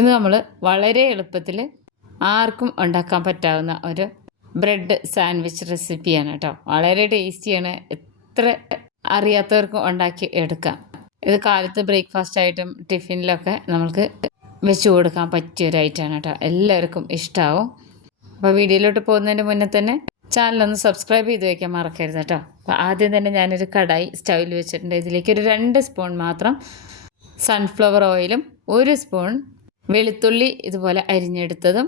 ഇന്ന് നമ്മൾ വളരെ എളുപ്പത്തിൽ ആർക്കും ഉണ്ടാക്കാൻ പറ്റാവുന്ന ഒരു ബ്രെഡ് സാൻഡ്വിച്ച് റെസിപ്പിയാണ് കേട്ടോ. വളരെ ടേസ്റ്റിയാണ്. എത്ര അറിയാത്തവർക്കും ഉണ്ടാക്കി എടുക്കാം. ഇത് കാലത്ത് ബ്രേക്ക്ഫാസ്റ്റ് ആയിട്ടും ടിഫിനിലൊക്കെ നമുക്ക് വെച്ച് കൊടുക്കാൻ പറ്റിയ ഒരു ഐറ്റമാണ് കേട്ടോ. എല്ലാവർക്കും ഇഷ്ടമാവും അപ്പോൾ വീഡിയോയിലോട്ട് പോകുന്നതിന് മുന്നേ തന്നെ ചാനലൊന്ന് സബ്സ്ക്രൈബ് ചെയ്ത് വയ്ക്കാൻ മറക്കരുത് കേട്ടോ. അപ്പോൾ ആദ്യം തന്നെ ഞാനൊരു കടായി സ്റ്റൗവിൽ വെച്ചിട്ടുണ്ട്. ഇതിലേക്ക് ഒരു രണ്ട് സ്പൂൺ മാത്രം സൺഫ്ലവർ ഓയിലും ഒരു സ്പൂൺ വെളുത്തുള്ളി ഇതുപോലെ അരിഞ്ഞെടുത്തതും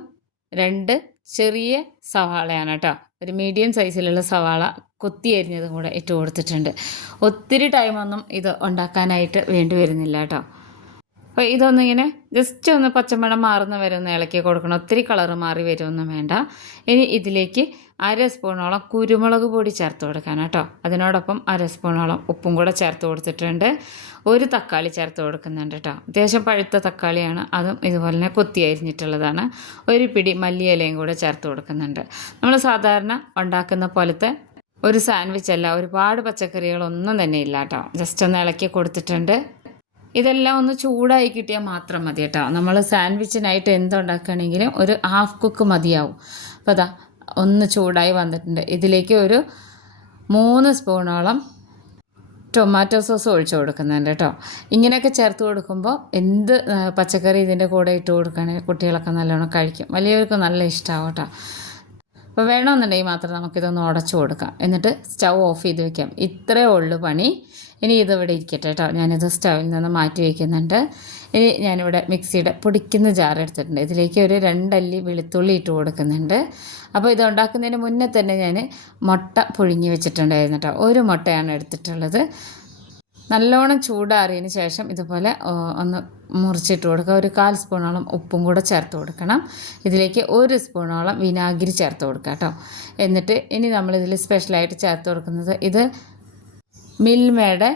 രണ്ട് ചെറിയ സവാളയാണ് കേട്ടോ ഒരു മീഡിയം സൈസിലുള്ള സവാള കൊത്തി അരിഞ്ഞതും കൂടെ ഇട്ട് കൊടുത്തിട്ടുണ്ട്. ഒത്തിരി ടൈമൊന്നും ഇത് ഉണ്ടാക്കാനായിട്ട് വേണ്ടി വരുന്നില്ല കേട്ടോ അപ്പോൾ ഇതൊന്നിങ്ങനെ ജസ്റ്റ് ഒന്ന് പച്ചമണം മാറുന്ന വരെ ഒന്ന് ഇളക്കി കൊടുക്കണം. ഒത്തിരി കളർ മാറി വരുമൊന്നും വേണ്ട. ഇനി ഇതിലേക്ക് അര സ്പൂണോളം കുരുമുളക് പൊടി ചേർത്ത് കൊടുക്കാൻ കേട്ടോ. അതിനോടൊപ്പം അര സ്പൂണോളം ഉപ്പും കൂടെ ചേർത്ത് കൊടുത്തിട്ടുണ്ട്. ഒരു തക്കാളി ചേർത്ത് കൊടുക്കുന്നുണ്ട് കേട്ടോ. അത്യാവശ്യം പഴുത്ത തക്കാളിയാണ്. അതും ഇതുപോലെ തന്നെ കൊത്തി അരിഞ്ഞിട്ടുള്ളതാണ്. ഒരു പിടി മല്ലിയിലയും കൂടെ ചേർത്ത് കൊടുക്കുന്നുണ്ട്. നമ്മൾ സാധാരണ ഉണ്ടാക്കുന്ന പോലത്തെ ഒരു സാൻഡ്വിച്ച് അല്ല ഒരുപാട് പച്ചക്കറികളൊന്നും തന്നെ ഇല്ല കേട്ടോ. ജസ്റ്റ് ഒന്ന് ഇളക്കി കൊടുത്തിട്ടുണ്ട്. ഇതെല്ലാം ഒന്ന് ചൂടായി കിട്ടിയാൽ മാത്രം മതി കേട്ടോ. നമ്മൾ സാൻഡ്വിച്ചിനായിട്ട് എന്തുണ്ടാക്കുകയാണെങ്കിലും ഒരു ഹാഫ് കുക്ക് മതിയാവും. അപ്പോൾ അതാ ഒന്ന് ചൂടായി വന്നിട്ടുണ്ട്. ഇതിലേക്ക് ഒരു മൂന്ന് സ്പൂണോളം ടൊമാറ്റോ സോസ് ഒഴിച്ചു കൊടുക്കുന്നുണ്ട് കേട്ടോ. ഇങ്ങനെയൊക്കെ ചേർത്ത് കൊടുക്കുമ്പോൾ എന്ത് പച്ചക്കറി ഇതിന്റെ കൂടെ ഇട്ട് കൊടുക്കുകയാണെങ്കിൽ കുട്ടികളൊക്കെ നല്ലോണം കഴിക്കും. വലിയവർക്ക് നല്ല ഇഷ്ടമാവും കേട്ടോ. അപ്പോൾ വേണമെന്നുണ്ടെങ്കിൽ മാത്രം നമുക്കിതൊന്ന് ഉടച്ചു കൊടുക്കാം. എന്നിട്ട് സ്റ്റൗ ഓഫ് ചെയ്ത് വെക്കാം. ഇത്രയേ ഉള്ളൂ പണി. ഇനി ഇതിവിടെ ഇരിക്കട്ടെ കേട്ടോ. ഞാനിത് സ്റ്റൗവിൽ നിന്ന് മാറ്റി വയ്ക്കുന്നുണ്ട് ഇനി ഞാനിവിടെ മിക്സിയുടെ പൊടിക്കുന്ന ജാർ എടുത്തിട്ടുണ്ട്. ഇതിലേക്ക് ഒരു രണ്ടല്ലി വെളുത്തുള്ളി ഇട്ട് കൊടുക്കുന്നുണ്ട്. അപ്പോൾ ഇത് ഉണ്ടാക്കുന്നതിന് മുന്നേ തന്നെ ഞാൻ മുട്ട പുഴുങ്ങി വെച്ചിട്ടുണ്ടായിരുന്നു കേട്ടോ. ഒരു മുട്ടയാണ് എടുത്തിട്ടുള്ളത്. നല്ലോണം ചൂടാറിയതിന് ശേഷം ഇതുപോലെ ഒന്ന് മുറിച്ചിട്ട് കൊടുക്കുക. ഒരു കാൽ സ്പൂണോളം ഉപ്പും കൂടെ ചേർത്ത് കൊടുക്കണം. ഇതിലേക്ക് ഒരു സ്പൂണോളം വിനാഗിരി ചേർത്ത് കൊടുക്കുക കേട്ടോ. എന്നിട്ട് ഇനി നമ്മളിതിൽ സ്പെഷ്യലായിട്ട് ചേർത്ത് കൊടുക്കുന്നത് ഇത് മിൽമയുടെ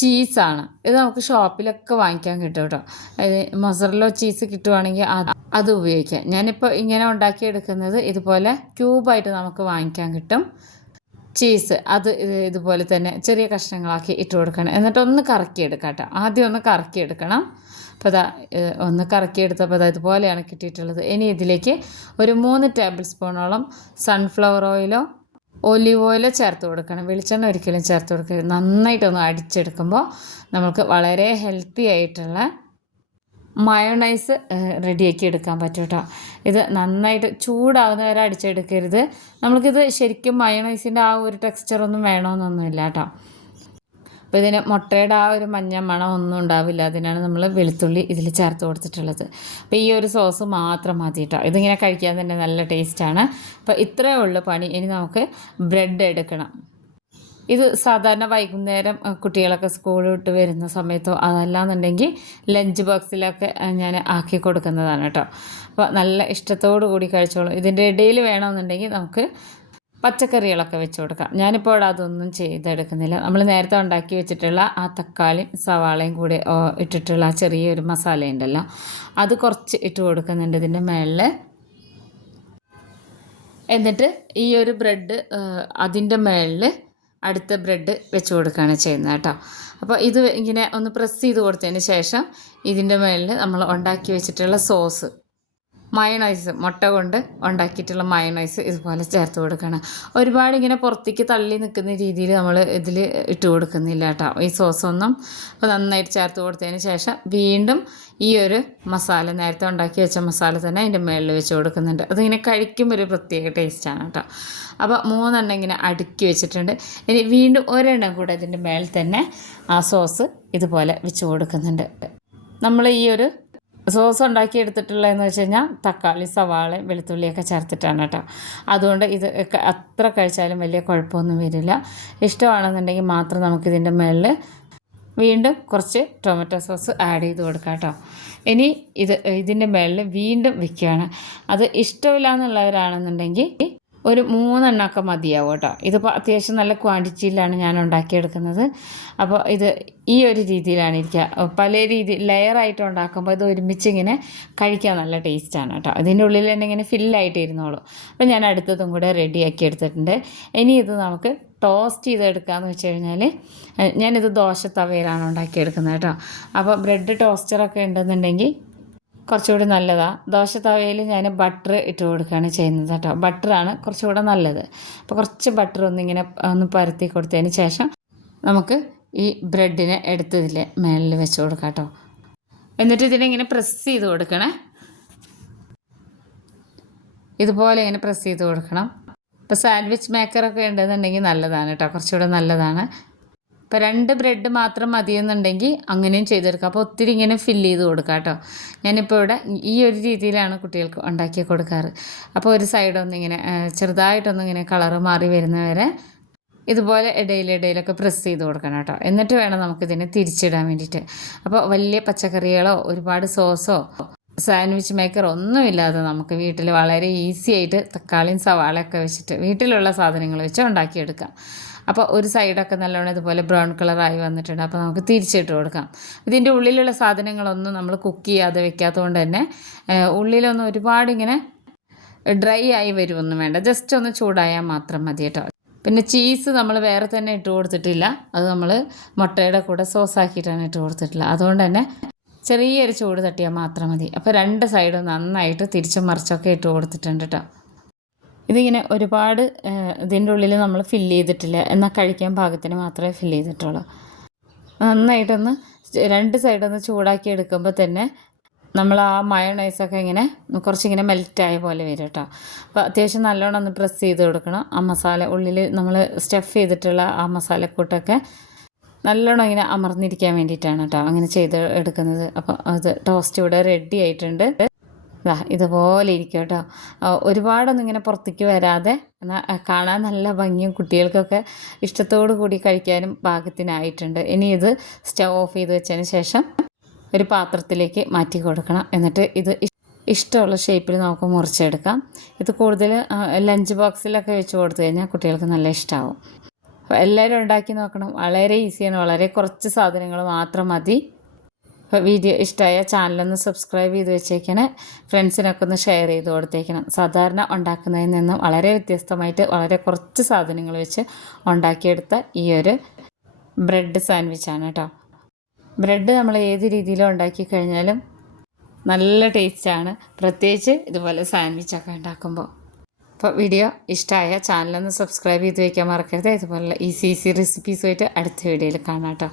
ചീസാണ്. ഇത് നമുക്ക് ഷോപ്പിലൊക്കെ വാങ്ങിക്കാൻ കിട്ടും കേട്ടോ. അതായത് മൊസറലോ ചീസ് കിട്ടുവാണെങ്കിൽ അത് അത് ഉപയോഗിക്കാം. ഞാനിപ്പോൾ ഇങ്ങനെ ഉണ്ടാക്കിയെടുക്കുന്നത് ഇതുപോലെ ക്യൂബായിട്ട് നമുക്ക് വാങ്ങിക്കാൻ കിട്ടും. ചീസ് അത് ഇതുപോലെ തന്നെ ചെറിയ കഷ്ണങ്ങളാക്കി ഇട്ട് കൊടുക്കണം. എന്നിട്ട് ഒന്ന് കറക്കിയെടുക്കാം കേട്ടോ ആദ്യം ഒന്ന് കറക്കിയെടുക്കണം. അപ്പോൾ അതാ ഒന്ന് കറക്കിയെടുത്തപ്പോൾ അതാ ഇതുപോലെയാണ് കിട്ടിയിട്ടുള്ളത്. ഇനി ഇതിലേക്ക് ഒരു മൂന്ന് ടേബിൾ സ്പൂണോളം സൺഫ്ലവർ ഓയിലോ ഒലിവ് ഓയിലോ ചേർത്ത് കൊടുക്കണം. വെളിച്ചെണ്ണ ഒരിക്കലും ചേർത്ത് കൊടുക്കരുത്. നന്നായിട്ടൊന്ന് അടിച്ചെടുക്കുമ്പോൾ നമുക്ക് വളരെ ഹെൽത്തി ആയിട്ടുള്ള മയോണൈസ് റെഡിയാക്കി എടുക്കാൻ പറ്റും കേട്ടോ ഇത് നന്നായിട്ട് ചൂടാവുന്ന വരെ അടിച്ചെടുക്കരുത്. നമ്മൾക്കിത് ശരിക്കും മയോണൈസിന്റെ ആ ഒരു ടെക്സ്ചറൊന്നും വേണമെന്നൊന്നുമില്ല കേട്ടോ അപ്പോൾ ഇതിന് മുട്ടയുടെ ആ ഒരു മഞ്ഞ മണം ഒന്നും ഉണ്ടാവില്ല. അതിനാണ് നമ്മൾ വെളുത്തുള്ളി ഇതിൽ ചേർത്ത് കൊടുത്തിട്ടുള്ളത്. അപ്പോൾ ഈ ഒരു സോസ് മാത്രം മതി കേട്ടോ ഇതിങ്ങനെ കഴിക്കാൻ തന്നെ നല്ല ടേസ്റ്റാണ് അപ്പോൾ ഇത്രയേ ഉള്ളൂ പണി. ഇനി നമുക്ക് ബ്രെഡ് എടുക്കണം. ഇത് സാധാരണ വൈകുന്നേരം കുട്ടികളൊക്കെ സ്കൂൾ വിട്ട് വരുന്ന സമയത്തോ അതല്ലാന്നുണ്ടെങ്കിൽ ലഞ്ച് ബോക്സിലൊക്കെ ഞാൻ ആക്കി കൊടുക്കുന്നതാണ് കേട്ടോ അപ്പോൾ നല്ല ഇഷ്ടത്തോടു കൂടി കഴിച്ചോളൂ. ഇതിന്റെ ഇടയിൽ വേണമെന്നുണ്ടെങ്കിൽ നമുക്ക് പച്ചക്കറികളൊക്കെ വെച്ച് കൊടുക്കാം. ഞാനിപ്പോൾ ഇവിടെ അതൊന്നും ചെയ്തെടുക്കുന്നില്ല. നമ്മൾ നേരത്തെ ഉണ്ടാക്കി വെച്ചിട്ടുള്ള ആ തക്കാളിയും സവാളയും കൂടി ഇട്ടിട്ടുള്ള ആ ചെറിയൊരു മസാല ഉണ്ടല്ലോ അത് കുറച്ച് ഇട്ട് കൊടുക്കുന്നുണ്ട് ഇതിന്റെ മേളിൽ എന്നിട്ട് ഈ ഒരു ബ്രെഡ് അതിന്റെ മേളിൽ അടുത്ത ബ്രെഡ് വെച്ച് കൊടുക്കുകയാണ് ചെയ്യുന്നത് കേട്ടോ. അപ്പോൾ ഇത് ഇങ്ങനെ ഒന്ന് പ്രസ് ചെയ്ത് കൊടുത്തതിന് ശേഷം ഇതിന്റെ മേളിൽ നമ്മൾ ഉണ്ടാക്കി വെച്ചിട്ടുള്ള സോസ് മയണൈസ് മുട്ട കൊണ്ട് ഉണ്ടാക്കിയിട്ടുള്ള മയണൈസ് ഇതുപോലെ ചേർത്ത് കൊടുക്കണം. ഒരുപാട് ഇങ്ങനെ പുറത്തേക്ക് തള്ളി നിൽക്കുന്ന രീതിയിൽ നമ്മൾ ഇതിൽ ഇട്ട് കൊടുക്കുന്നില്ല കേട്ടോ. ഈ സോസൊന്നും അപ്പോൾ നന്നായിട്ട് ചേർത്ത് കൊടുത്തതിന് ശേഷം വീണ്ടും ഈ ഒരു മസാല നേരത്തെ ഉണ്ടാക്കി വെച്ച മസാല തന്നെ അതിന്റെ മുകളിൽ വെച്ച് കൊടുക്കുന്നുണ്ട്. അതിങ്ങനെ കഴിക്കുമ്പോൾ ഒരു പ്രത്യേക ടേസ്റ്റാണ് കേട്ടോ. അപ്പോൾ മൂന്നെണ്ണം ഇങ്ങനെ അടുക്കി വെച്ചിട്ടുണ്ട്. ഇനി വീണ്ടും ഒരെണ്ണം കൂടെ ഇതിന്റെ മേളിൽ തന്നെ ആ സോസ് ഇതുപോലെ വെച്ച് കൊടുക്കുന്നുണ്ട്. നമ്മൾ ഈ ഒരു സോസ് ഉണ്ടാക്കി എടുത്തിട്ടുള്ളതെന്ന് വെച്ച് കഴിഞ്ഞാൽ തക്കാളി സവാള വെളുത്തുള്ളിയൊക്കെ ചേർത്തിട്ടാണ് കേട്ടോ. അതുകൊണ്ട് ഇത് അത്ര കഴിച്ചാലും വലിയ കുഴപ്പമൊന്നും വരില്ല. ഇഷ്ടമാണെന്നുണ്ടെങ്കിൽ മാത്രം നമുക്കിതിന്റെ മേളിൽ വീണ്ടും കുറച്ച് ടൊമാറ്റോ സോസ് ആഡ് ചെയ്ത് കൊടുക്കാം കേട്ടോ. ഇനി ഇത് ഇതിന്റെ മേളിൽ വീണ്ടും വെക്കുകയാണ്. അത് ഇഷ്ടമില്ല എന്നുള്ളവരാണെന്നുണ്ടെങ്കിൽ ഒരു മൂന്നെണ്ണമൊക്കെ മതിയാവും കേട്ടോ. ഇതിപ്പോൾ അത്യാവശ്യം നല്ല ക്വാണ്ടിറ്റിയിലാണ് ഞാൻ ഉണ്ടാക്കിയെടുക്കുന്നത്. അപ്പോൾ ഇത് ഈ ഒരു രീതിയിലാണ് ഇരിക്കുക പല രീതി ലെയറായിട്ട് ഉണ്ടാക്കുമ്പോൾ ഇത് ഒരുമിച്ച് ഇങ്ങനെ കഴിക്കാൻ നല്ല ടേസ്റ്റാണ് കേട്ടോ. ഇതിന്റെ ഉള്ളിൽ തന്നെ ഇങ്ങനെ ഫില്ലായിട്ട് ഇരുന്നോളൂ അപ്പോൾ ഞാൻ അടുത്തതും കൂടെ റെഡിയാക്കി എടുത്തിട്ടുണ്ട്. ഇനി ഇത് നമുക്ക് ടോസ്റ്റ് ചെയ്തെടുക്കാമെന്ന് വെച്ച് കഴിഞ്ഞാൽ ഞാനിത് ദോശ തവയിലാണ് ഉണ്ടാക്കിയെടുക്കുന്നത് കേട്ടോ. അപ്പോൾ ബ്രെഡ് ടോസ്റ്ററൊക്കെ ഉണ്ടെന്നുണ്ടെങ്കിൽ കുറച്ചുകൂടി നല്ലതാണ് ദോശ തവയിൽ ഞാൻ ബട്ടർ ഇട്ട് കൊടുക്കുകയാണ് ചെയ്യുന്നത് കേട്ടോ. ബട്ടറാണ് കുറച്ചുകൂടെ നല്ലത്. അപ്പോൾ കുറച്ച് ബട്ടർ ഒന്നിങ്ങനെ ഒന്ന് പരത്തി കൊടുത്തതിന് ശേഷം നമുക്ക് ഈ ബ്രെഡിനെ എടുത്തതിൽ മേളിൽ വെച്ച് കൊടുക്കാം കേട്ടോ. എന്നിട്ട് ഇതിനെ ഇങ്ങനെ പ്രസ് ചെയ്ത് കൊടുക്കണേ. ഇതുപോലെ ഇങ്ങനെ പ്രസ് ചെയ്ത് കൊടുക്കണം. ഇപ്പോൾ സാൻഡ്വിച്ച് മേക്കറൊക്കെ ഉണ്ടെന്നുണ്ടെങ്കിൽ നല്ലതാണ് കേട്ടോ. കുറച്ചുകൂടെ നല്ലതാണ്. ഇപ്പോൾ രണ്ട് ബ്രെഡ് മാത്രം മതിയെന്നുണ്ടെങ്കിൽ അങ്ങനെയും ചെയ്തെടുക്കാം. അപ്പോൾ ഒത്തിരി ഇങ്ങനെ ഫില്ല് ചെയ്ത് കൊടുക്കാം കേട്ടോ. ഞാനിപ്പോൾ ഇവിടെ ഈ ഒരു രീതിയിലാണ് കുട്ടികൾക്ക് ഉണ്ടാക്കി കൊടുക്കാറ്. അപ്പോൾ ഒരു സൈഡൊന്നിങ്ങനെ ചെറുതായിട്ടൊന്നിങ്ങനെ കളറ് മാറി വരുന്നവരെ ഇതുപോലെ ഇടയിലിടയിലൊക്കെ പ്രസ് ചെയ്ത് കൊടുക്കണം കേട്ടോ. എന്നിട്ട് വേണം നമുക്കിതിനെ തിരിച്ചിടാൻ വേണ്ടിയിട്ട്. അപ്പോൾ വലിയ പച്ചക്കറികളോ ഒരുപാട് സോസോ സാൻഡ്വിച്ച് മേക്കർ ഒന്നുമില്ലാതെ നമുക്ക് വീട്ടിൽ വളരെ ഈസി ആയിട്ട് തക്കാളിയും സവാളയൊക്കെ വെച്ചിട്ട് വീട്ടിലുള്ള സാധനങ്ങൾ വെച്ച് ഉണ്ടാക്കിയെടുക്കാം. അപ്പോൾ ഒരു സൈഡൊക്കെ നല്ലോണം ഇതുപോലെ ബ്രൗൺ കളറായി വന്നിട്ടുണ്ട്. അപ്പോൾ നമുക്ക് തിരിച്ചിട്ട് കൊടുക്കാം. ഇതിന്റെ ഉള്ളിലുള്ള സാധനങ്ങളൊന്നും നമ്മൾ കുക്ക് ചെയ്യാതെ വെക്കാത്തതുകൊണ്ട് തന്നെ ഉള്ളിലൊന്നും ഒരുപാട് ഇങ്ങനെ ഡ്രൈ ആയി വരുമൊന്നും വേണ്ട. ജസ്റ്റ് ഒന്ന് ചൂടായാൽ മാത്രം മതി കേട്ടോ. പിന്നെ ചീസ് നമ്മൾ വേറെ തന്നെ ഇട്ട് കൊടുത്തിട്ടില്ല. അത് നമ്മൾ മുട്ടയുടെ കൂടെ സോസ് ആക്കിയിട്ടാണ് ഇട്ട് കൊടുത്തിട്ടില്ല അതുകൊണ്ട് തന്നെ ചെറിയൊരു ചൂട് തട്ടിയാൽ മാത്രം മതി. അപ്പോൾ രണ്ട് സൈഡും നന്നായിട്ട് തിരിച്ചും മറിച്ചൊക്കെ ഇട്ട് കൊടുത്തിട്ടുണ്ട് കേട്ടോ. ഇതിങ്ങനെ ഒരുപാട് ഇതിന്റെ ഉള്ളിൽ നമ്മൾ ഫില്ല് ചെയ്തിട്ടില്ല. എന്നാൽ കഴിക്കാൻ പാകത്തിന് മാത്രമേ ഫില്ല് ചെയ്തിട്ടുള്ളൂ. നന്നായിട്ടൊന്ന് രണ്ട് സൈഡൊന്ന് ചൂടാക്കി എടുക്കുമ്പോൾ തന്നെ നമ്മൾ ആ മയോണൈസൊക്കെ ഇങ്ങനെ കുറച്ചിങ്ങനെ മെൽറ്റായ പോലെ വരും കേട്ടോ. അപ്പോൾ അത്യാവശ്യം നല്ലോണം ഒന്ന് പ്രസ് ചെയ്ത് കൊടുക്കണം. ആ മസാല ഉള്ളിൽ നമ്മൾ സ്റ്റഫ് ചെയ്തിട്ടുള്ള ആ മസാലക്കൂട്ടൊക്കെ നല്ലോണം ഇങ്ങനെ അമർന്നിരിക്കാൻ വേണ്ടിയിട്ടാണ് കേട്ടോ അങ്ങനെ ചെയ്ത് എടുക്കുന്നത്. അപ്പോൾ അത് ടോസ്റ്റ് ഇവിടെ റെഡി ആയിട്ടുണ്ട്. ഇതാ ഇതുപോലെ ഇരിക്കും കേട്ടോ. ഒരുപാടൊന്നും ഇങ്ങനെ പുറത്തേക്ക് വരാതെ കാണാൻ നല്ല ഭംഗിയും കുട്ടികൾക്കൊക്കെ ഇഷ്ടത്തോടു കൂടി കഴിക്കാനും പാകത്തിനായിട്ടുണ്ട്. ഇനി ഇത് സ്റ്റവ് ഓഫ് ചെയ്ത് വെച്ചതിന് ശേഷം ഒരു പാത്രത്തിലേക്ക് മാറ്റി കൊടുക്കണം. എന്നിട്ട് ഇത് ഇഷ്ടമുള്ള ഷേപ്പിൽ നമുക്ക് മുറിച്ചെടുക്കാം. ഇത് കൂടുതൽ ലഞ്ച് ബോക്സിലൊക്കെ വെച്ച് കൊടുത്തു കഴിഞ്ഞാൽ കുട്ടികൾക്ക് നല്ല ഇഷ്ടമാവും എല്ലാവരും ഉണ്ടാക്കി നോക്കണം. വളരെ ഈസിയാണ്. വളരെ കുറച്ച് സാധനങ്ങൾ മാത്രം മതി. വീഡിയോ ഇഷ്ടമായ ചാനലൊന്ന് സബ്സ്ക്രൈബ് ചെയ്ത് വെച്ചേക്കണേ. ഫ്രണ്ട്സിനൊക്കെ ഒന്ന് ഷെയർ ചെയ്ത് കൊടുത്തേക്കണം. സാധാരണ ഉണ്ടാക്കുന്നതിൽ നിന്നും വളരെ വ്യത്യസ്തമായിട്ട് വളരെ കുറച്ച് സാധനങ്ങൾ വെച്ച് ഉണ്ടാക്കിയെടുത്ത ഈ ഒരു ബ്രെഡ് സാൻഡ്വിച്ചാണ് കേട്ടോ ബ്രെഡ് നമ്മൾ ഏത് രീതിയിലും ഉണ്ടാക്കി കഴിഞ്ഞാലും നല്ല ടേസ്റ്റാണ് പ്രത്യേകിച്ച് ഇതുപോലെ സാൻഡ്വിച്ചൊക്കെ ഉണ്ടാക്കുമ്പോൾ അപ്പോൾ വീഡിയോ ഇഷ്ടമായ ചാനലൊന്ന് സബ്സ്ക്രൈബ് ചെയ്ത് വയ്ക്കാൻ മറക്കരുത്. ഇതുപോലുള്ള ഈസി ഈസി റെസിപ്പീസുമായിട്ട് അടുത്ത വീഡിയോയിൽ കാണാം കേട്ടോ.